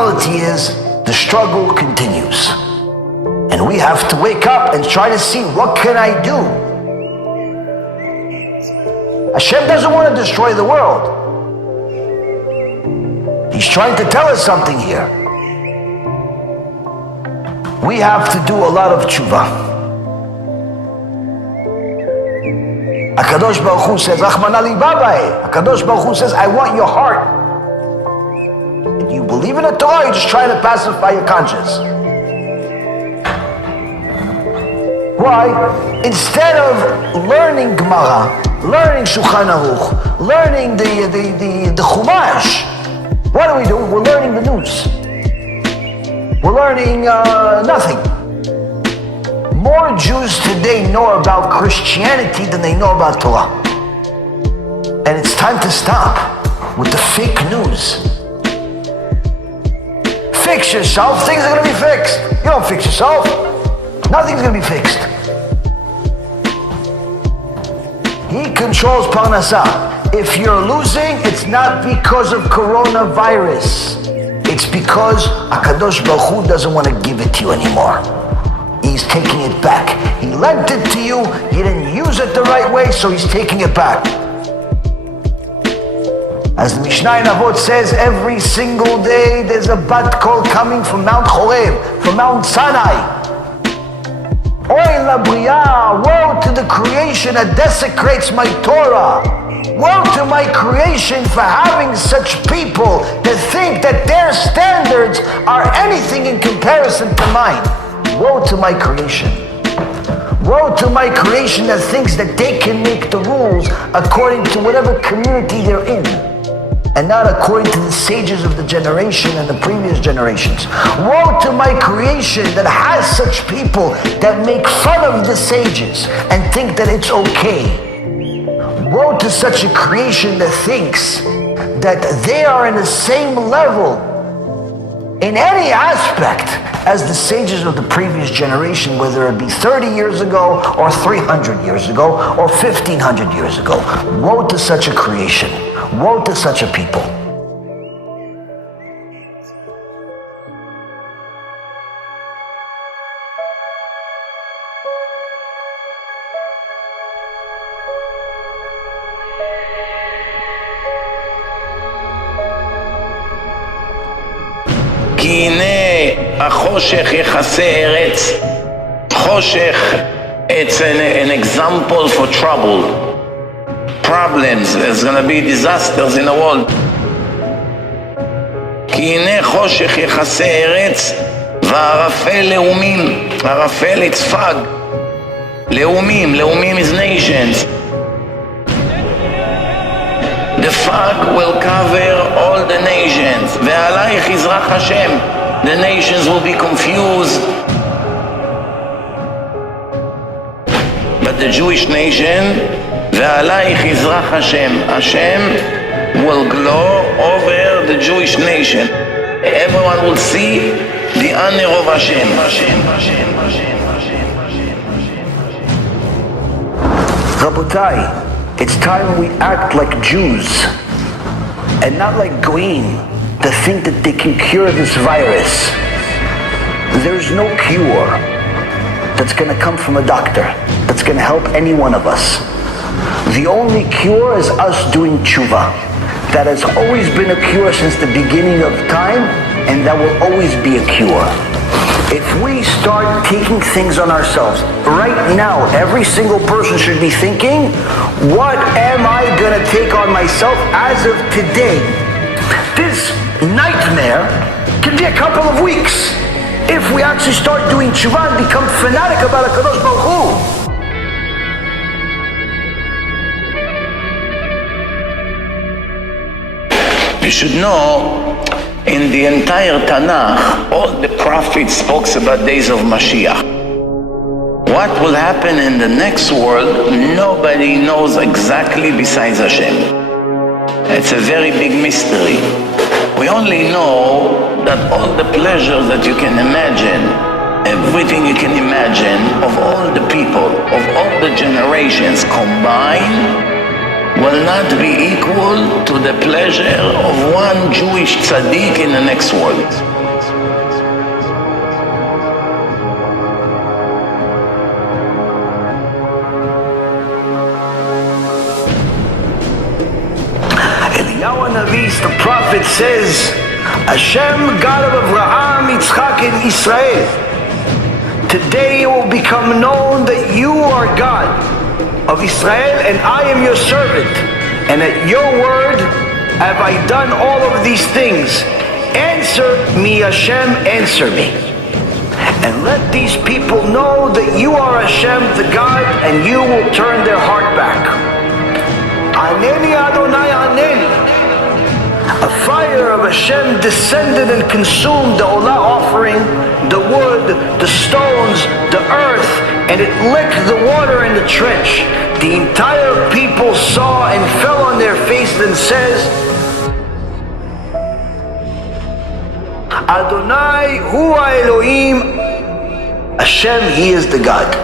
reality is the struggle continues. And we have to wake up and try to see, what can I do? Hashem doesn't want to destroy the world. He's trying to tell us something here. We have to do a lot of tshuva. HaKadosh Baruch Hu says, Rachmana libabai. HaKadosh Baruch Hu says, I want your heart. You believe in the Torah, you're just trying to pacify your conscience. Why? Instead of learning Gemara, learning Shulchan Aruch, learning the Chumash, what do? We're learning the news. We're learning nothing. More Jews today know about Christianity than they know about Torah. And it's time to stop with the fake news. Fix yourself, things are going to be fixed. You don't fix yourself, nothing's going to be fixed. He controls Parnassah. If you're losing, it's not because of coronavirus. It's because HaKadosh Baruch Hu doesn't want to give it to you anymore. He's taking it back. He lent it to you, you didn't use it the right way, so he's taking it back. As the Mishnah in Avot says, every single day there's a bat kol coming from Mount Chorev, from Mount Sinai. Oy la bria, woe to the creation that desecrates my Torah. Woe to my creation for having such people that think that their standards are anything in comparison to mine. Woe to my creation. Woe to my creation that thinks that they can make the rules according to whatever community they're in, and not according to the sages of the generation and the previous generations. Woe to my creation that has such people that make fun of the sages and think that it's okay. Woe to such a creation that thinks that they are in the same level in any aspect as the sages of the previous generation, whether it be 30 years ago or 300 years ago or 1500 years ago. Woe to such a creation. Woe to such a people. כי הנה החושך יכסה ארץ. חושך, it's an example for trouble, problems. There's going to be disasters in the world. כי הנה חושך יכסה ארץ וערפל לאומים. ערפל, it's fog. לאומים, לאומים is nations. The fog will cover all the nations. ועלייך יזרח השם. The nations will be confused. But the Jewish nation, ועלייך יזרח השם. Hashem will glow over the Jewish nation. Everyone will see the honor of Hashem. Rabotai, it's time we act like Jews and not like Goyim that think that they can cure this virus. There's no cure that's going to come from a doctor that's going to help any one of us. The only cure is us doing tshuva. That has always been a cure since the beginning of time, and that will always be a cure. If we start taking things on ourselves, right now, every single person should be thinking, what am I going to take on myself as of today? This nightmare can be a couple of weeks if we actually start doing tshuva and become fanatic about HaKadosh Baruch Hu. You should know, in the entire Tanakh, all the prophets spoke about days of Mashiach. What will happen in the next world, nobody knows exactly besides Hashem. It's a very big mystery. We only know that all the pleasures that you can imagine, everything you can imagine of all the people, of all the generations combined, will not be equal to the pleasure of one Jewish tzaddik in the next world. the prophet says, Hashem, God of Abraham, Yitzchak, and Israel, today it will become known that you are God of Israel and I am your servant, and at your word have I done all of these things. Answer me, Hashem, answer me. And let these people know that you are Hashem, the God, and you will turn their heart back. Aneni Adonai Aneni. A fire of Hashem descended and consumed the Olah offering, the wood, the stones, the earth, and it licked the water in the trench. The entire people saw and fell on their faces and says, Adonai Hu Elohim, Hashem, He is the God.